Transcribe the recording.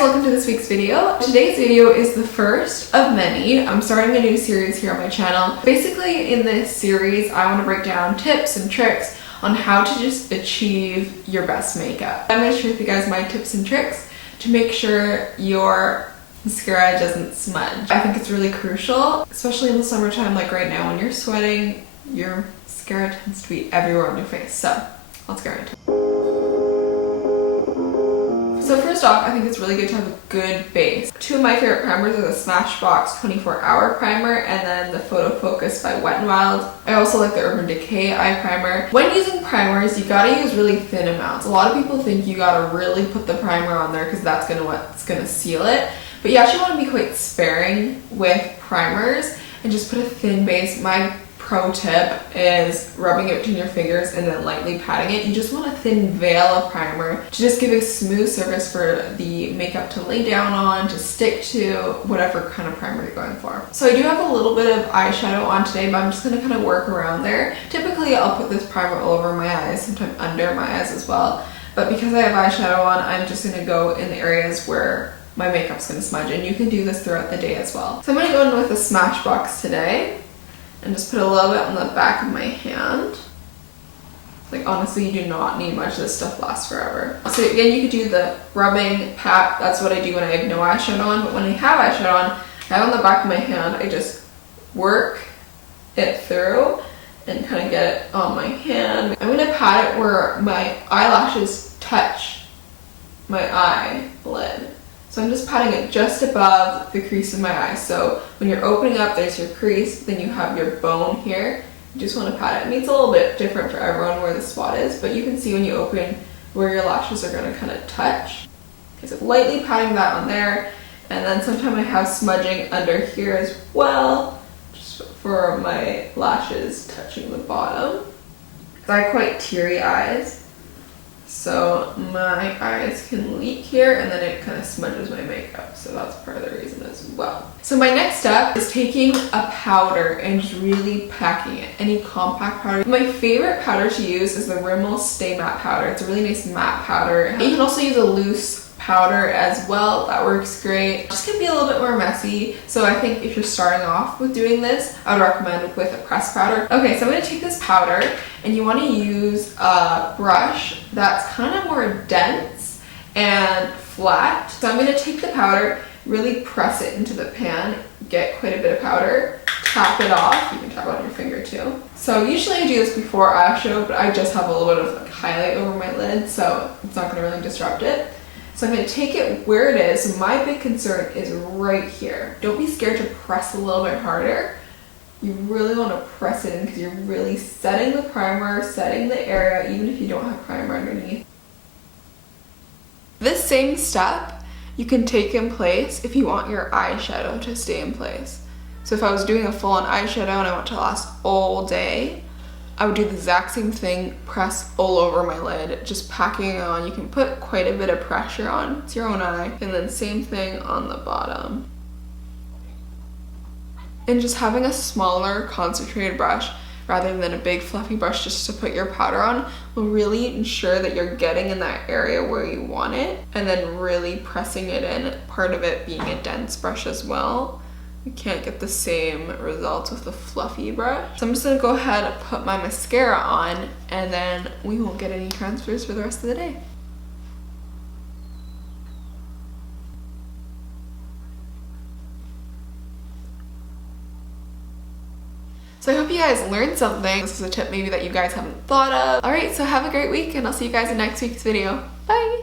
welcome to this week's video. Today's video is the first of many. I'm starting a new series here on my channel. Basically in this series, I want to break down tips and tricks on how to just achieve your best makeup. I'm going to share with you guys my tips and tricks to make sure your mascara doesn't smudge. I think it's really crucial, especially in the summertime like right now when you're sweating, your mascara tends to be everywhere on your face. So let's get into it. So first off, I think it's really good to have a good base. Two of my favorite primers are the Smashbox 24-Hour Primer and then the Photo Focus by Wet n Wild. I also like the Urban Decay Eye Primer. When using primers, you gotta use really thin amounts. A lot of people think you gotta really put the primer on there because that's what's gonna seal it. But you actually want to be quite sparing with primers and just put a thin base. My pro tip is rubbing it between your fingers and then lightly patting it. You just want a thin veil of primer to just give a smooth surface for the makeup to lay down on, to stick to, whatever kind of primer you're going for. So I do have a little bit of eyeshadow on today, but I'm just going to kind of work around there. Typically I'll put this primer all over my eyes, sometimes under my eyes as well. But because I have eyeshadow on, I'm just going to go in the areas where my makeup's going to smudge, and you can do this throughout the day as well. So I'm going to go in with the Smashbox today and just put a little bit on the back of my hand. Like honestly, you do not need much. This stuff lasts forever. So again, you could do the rubbing, pat. That's what I do when I have no eyeshadow on. But when I have eyeshadow on, I have on the back of my hand, I just work it through and kind of get it on my hand. I'm gonna pat it where my eyelashes touch my eyelid. So I'm just patting it just above the crease of my eye. So when you're opening up, there's your crease, then you have your bone here. You just want to pat it. I mean, it's a little bit different for everyone where the spot is, but you can see when you open where your lashes are going to kind of touch. Okay, so lightly patting that on there, and then sometimes I have smudging under here as well, just for my lashes touching the bottom. I have quite teary eyes. So my eyes can leak here and then it kind of smudges my makeup. So that's part of the reason as well. So my next step is taking a powder and just really packing it. Any compact powder. My favorite powder to use is the Rimmel Stay Matte powder. It's a really nice matte powder. You can also use a loose powder as well. That works great. It just can be a little bit more messy. So I think if you're starting off with doing this, I would recommend with a pressed powder. Okay, so I'm going to take this powder and you want to use a brush that's kind of more dense and flat. So I'm going to take the powder, really press it into the pan, get quite a bit of powder, tap it off. You can tap it on your finger too. So usually I do this before eyeshadow, but I just have a little bit of like highlight over my lid, so it's not going to really disrupt it. So I'm going to take it where it is. So my big concern is right here. Don't be scared to press a little bit harder. You really want to press it in because you're really setting the primer, setting the area, even if you don't have primer underneath. This same step you can take in place if you want your eyeshadow to stay in place. So if I was doing a full-on eyeshadow and I want to last all day, I would do the exact same thing, press all over my lid, just packing it on. You can put quite a bit of pressure on, it's your own eye, and then same thing on the bottom. And just having a smaller concentrated brush rather than a big fluffy brush just to put your powder on will really ensure that you're getting in that area where you want it, and then really pressing it in, part of it being a dense brush as well. You can't get the same results with the fluffy brush. So I'm just gonna go ahead and put my mascara on, and then we won't get any transfers for the rest of the day. So I hope you guys learned something. This is a tip maybe that you guys haven't thought of. Alright, so have a great week and I'll see you guys in next week's video. Bye!